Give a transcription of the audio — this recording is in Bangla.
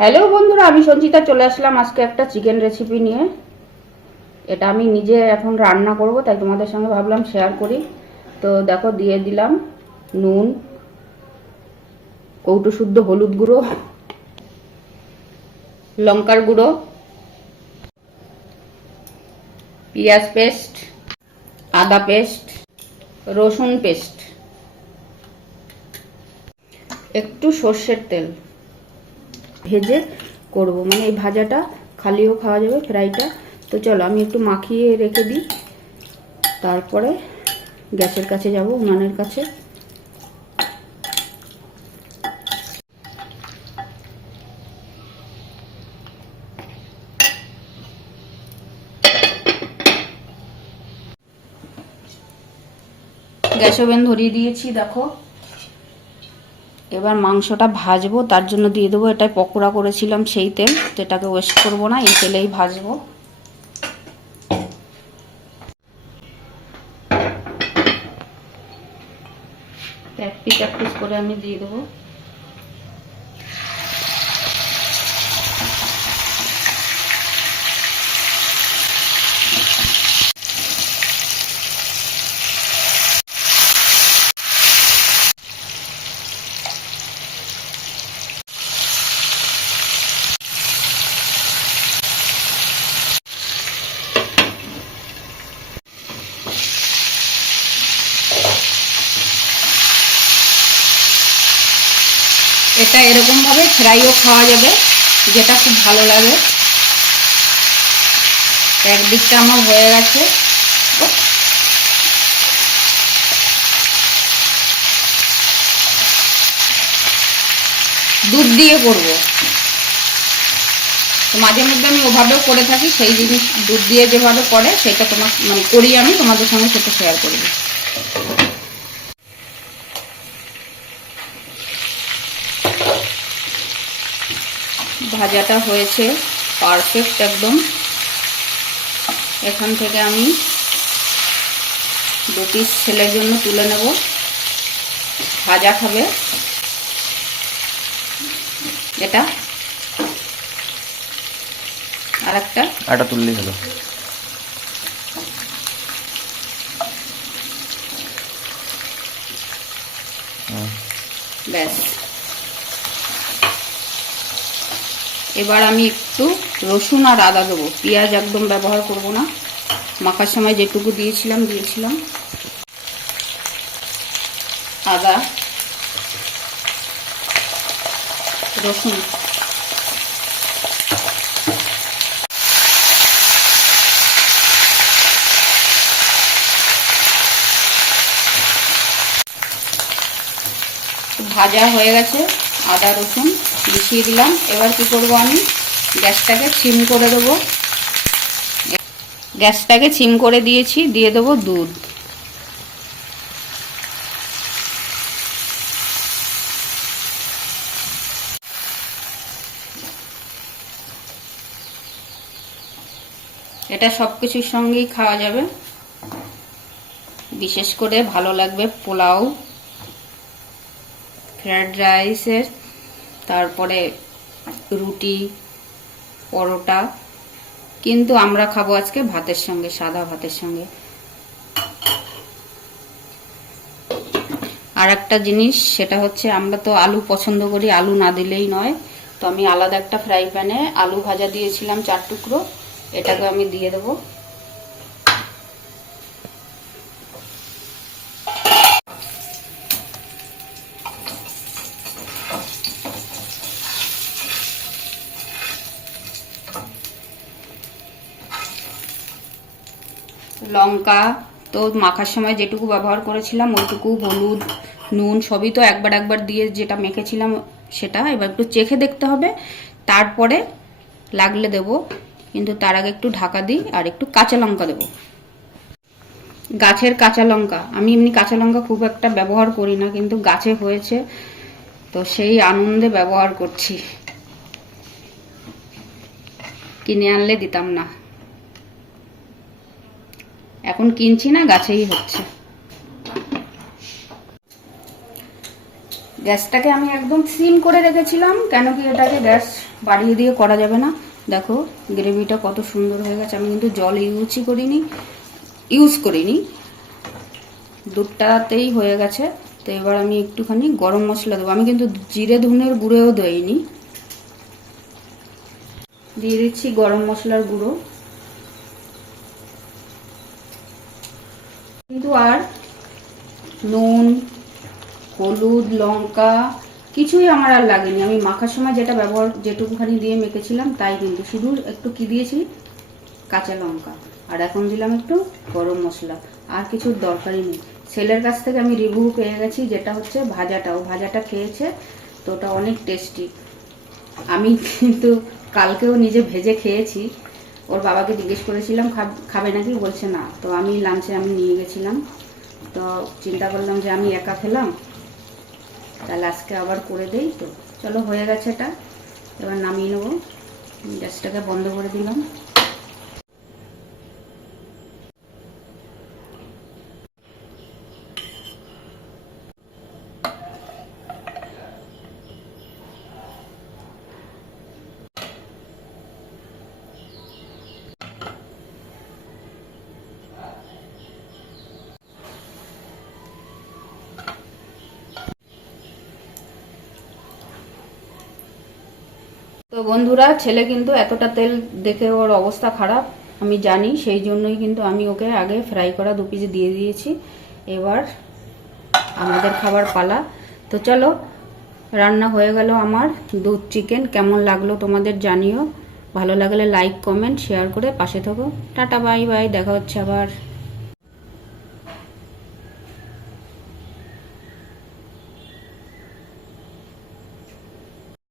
হ্যালো বন্ধুরা, আমি সঞ্চিতা, চলে আসলাম আজকে একটা চিকেন রেসিপি নিয়ে। এটা আমি নিজে এখন রান্না করব, তাই তোমাদের সঙ্গে ভাবলাম শেয়ার করি। তো দেখো, দিয়ে দিলাম নুন, কৌটো শুদ্ধ হলুদ গুঁড়ো, লঙ্কার গুঁড়ো, পেঁয়াজ পেস্ট, আদা পেস্ট, রসুন পেস্ট, একটু সর্ষের তেল। ভেজে করব। মানে এই ভাজাটা খালিও খাওয়া যাবে ফ্রাইটা। তো চলো, আমি একটু মাখিয়ে রেখে দিই। তারপরে গ্যাসের কাছে যাব, উনানের কাছে। গ্যাস ওভেন ধরিয়ে দিয়েছি, দেখো। এবার মাংসটা ভাজবো, তার জন্য দিয়ে দেবো এটাই পকোড়া করেছিলাম সেই তেল, তো এটাকে ওয়েস্ট করব না, এই তেলেই ভাজবো। এক পিস এক পিস করে আমি দিয়ে দেবো। এটা এরকমভাবে ফ্রাইও খাওয়া যাবে, যেটা খুব ভালো লাগে। একদিকটা আমার হয়ে গেছে। দুধ দিয়ে করব। তো মাঝে মধ্যে আমি ওভাবেও করে থাকি, সেই জিনিস দুধ দিয়ে যেভাবে করে, সেটা তোমার মানে করি আমি, তোমাদের সঙ্গে সেটা শেয়ার করব। ভাজাটা হয়েছে পারফেক্ট একদম। এখান থেকে আমি দু পিস ছেলের জন্য তুলে নেব। ভাজা খাবে। এটা। আর একটা আটা তুললেই হলো ব্যাস। এবার আমি একটু রসুন আর আদা দেবো। পেঁয়াজ একদম ব্যবহার করব না। মাখার সময় যেটুকু দিয়েছিলাম দিয়েছিলাম। আদা, রসুন। ভাজা হয়ে গেছে আদা, রসুন। মিশিয়ে দিলাম। এবার কি করব আমি? গ্যাসটাকে সিম করে দেবো। গ্যাসটাকে সিম করে দিয়েছি, দিয়ে দেবো দুধ। এটা সব কিছুর সঙ্গেই খাওয়া যাবে। বিশেষ করে ভালো লাগবে পোলাও, ফ্রায়েড রাইসের তারপরে রুটি, পরোটা, কিন্তু আমরা খাব আজকে ভাতের সঙ্গে, সাদা ভাতের সঙ্গে। আর একটা জিনিস, সেটা হচ্ছে আমরা তো আলু পছন্দ করি, আলু না দিলেই নয়। তো আমি আলাদা একটা ফ্রাই প্যানে আলু ভাজা দিয়েছিলাম চার টুকরো, এটাকে আমি দিয়ে দেবো। লঙ্কা, তো মাখার সময় যেটুকু ব্যবহার করেছিলাম ওইটুকু, হলুদ, নুন, সবই তো একবার একবার দিয়ে যেটা মেখেছিলাম সেটা এবার একটু চেখে দেখতে হবে। তারপরে লাগলে দেব, কিন্তু তার আগে একটু ঢাকা দিই আর একটু কাঁচা লঙ্কা দেবো। গাছের কাঁচা লঙ্কা, আমি এমনি কাঁচা লঙ্কা খুব একটা ব্যবহার করি না, কিন্তু গাছে হয়েছে, তো সেই আনন্দে ব্যবহার করছি। কিনে আনলে দিতাম না। এখন কিনছি না, গাছেই হচ্ছে। গ্যাসটাকে আমি একদম সিম করে রেখেছিলাম, কেন কি এটাকে গ্যাস বাড়িয়ে দিয়ে করা যাবে না। দেখো, গ্রেভিটা কত সুন্দর হয়ে গেছে, আমি কিন্তু জল ইউজই করিনি, ইউজ করিনি। দুধটাতেই হয়ে গেছে, তো এবার আমি একটুখানি গরম মশলা দেবো। আমি কিন্তু জিরে ধনের গুঁড়োও দেইনি। দিয়ে দিচ্ছি গরম মশলার গুঁড়ো। কিন্তু আর নুন, হলুদ, লঙ্কা কিছুই আমার আর লাগেনি। আমি মাখার সময় যেটা ব্যবহার, যেটুকুখানি দিয়ে মেখেছিলাম, তাই কিন্তু। শুধু একটু কি দিয়েছি? কাঁচা লঙ্কা। আর এখন দিলাম একটু গরম মশলা। আর কিছুর দরকারই নেই। ছেলের কাছ থেকে আমি রিভিউ পেয়ে গেছি, যেটা হচ্ছে ভাজাটা। ও ভাজাটা খেয়েছে, তো ওটা অনেক টেস্টি আমি কিন্তু কালকেও নিজে ভেজে খেয়েছি। ওর বাবাকে জিজ্ঞেস করেছিলাম, খাব- নাকি? বলছে, না। তো আমি লাঞ্চে আমি নিয়ে গেছিলাম। তো চিন্তা করলাম যে আমি একা খেলাম। তাহলে আজকে আবার করে দেই তো। চলো, হয়ে গেছে এটা। এবার নামিয়ে নেব। গ্যাসটাকে বন্ধ করে দিলাম। তো বন্ধুরা, ছেলে কিন্তু এতটা তেল দেখে ওর অবস্থা খারাপ, আমি জানি, সেই জন্যই কিন্তু আমি ওকে আগে ফ্রাই করা দু পিস দিয়ে দিয়েছি। এবার আমাদের খাবার পালা। তো চলো, রান্না হয়ে গেল আমার দুধ চিকেন, কেমন লাগল তোমাদের জানিও। ভালো লাগলে লাইক কমেন্ট শেয়ার করে পাশে থাকো। টাটা বাই বাই দেখা হচ্ছে আবার।